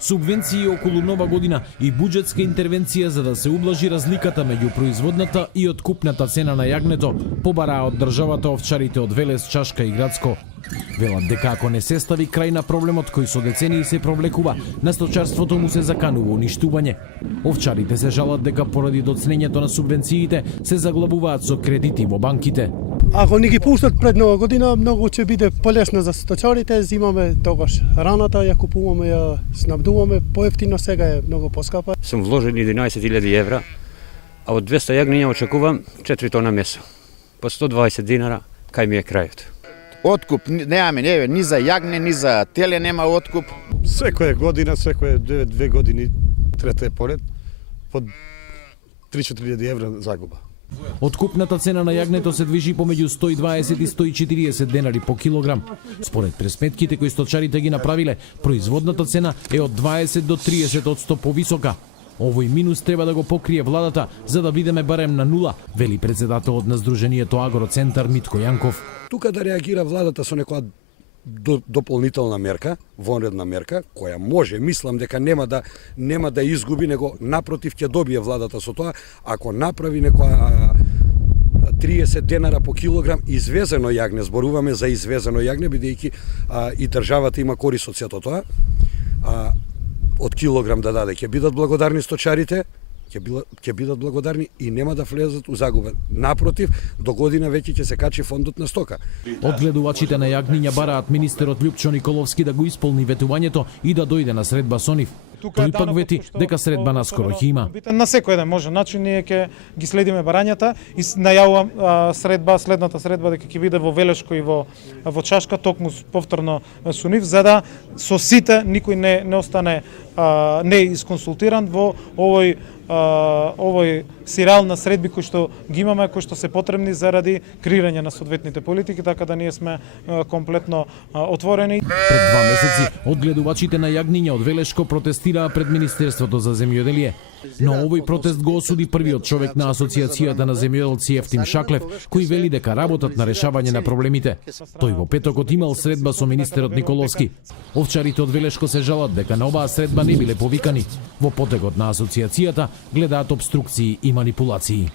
Субвенции околу Нова година и буџетска интервенција за да се ублажи разликата меѓу производната и откупната цена на јагнето, побараа од државата овчарите од Велес, Чашка и Градско. Велат дека ако не се стави крај на проблемот кој со децении се провлекува, на сточарството му се заканува уништување. Овчарите се жалат дека поради доцнењето на субвенциите се заглавуваат со кредити во банките. Ако ни ги пуштат пред Нова година, многу ќе биде полесно за сточарите, зимаме тогаш раната, ја купуваме, ја снабдуваме, поевтино, сега е многу поскапа. Сум вложен 11.000 евра, а од 200 јагниња очекувам 4 тона месо. По 120 динара, кај ми е крајот. Откуп немаме, ни за јагне, ни за теле нема откуп. Секоја година, секоја 2 години, трета е поред, по 3-4 евра загуба. Откупната цена на јагнето се движи помеѓу 120 и 140 денари по килограм. Според пресметките кои сточарите ги направиле, производната цена е од 20 до 30% повисока. Овој минус треба да го покрие владата за да бидеме барем на нула, вели председателот на Сдруженијето Агроцентар Митко Јанков. Тука да реагира владата со некоја дополнителна мерка, вонредна мерка, која може, мислам дека нема да изгуби, него напротив ќе добие владата со тоа, ако направи некоја 30 денара по килограм извезено јагне, зборуваме за извезено јагне, бидејќи и државата има корис од сето тоа, од килограм да даде. Ќе бидат благодарни сточарите, ќе бидат благодарни и нема да влезат у загуба. Напротив, до година веќе ќе се качи фондот на стока. Одгледувачите на јагниња бараат министерот Лјупчо Николовски да го исполни ветувањето и да дојде на средба со нив. Тој пак вети дека средба наскоро ќе има. На секој еден може начин ние ќе ги следиме барањата и најавувам следната средба дека ќе биде во Велешко и во Чашка, токму повторно со нив, за да со сите никој не остане не исконсултиран во овој сирал на средби кои што ги имаме, кои што се потребни заради креирање на соодветните политики, така да ние сме комплетно отворени. Пред 2 месеци одгледувачите на јагниња од Велешко протестираа пред Министерството за земјоделие. Но овој протест го осуди првиот човек на Асоциацијата на земјоделци Ефтим Шаклев, кој вели дека работат на решавање на проблемите. Тој во петокот имал средба со министерот Николовски. Овчарите од Велешко се жалат дека на оваа средба не биле повикани. Во потекот на асоциацијата гледаат обструкции и манипулации.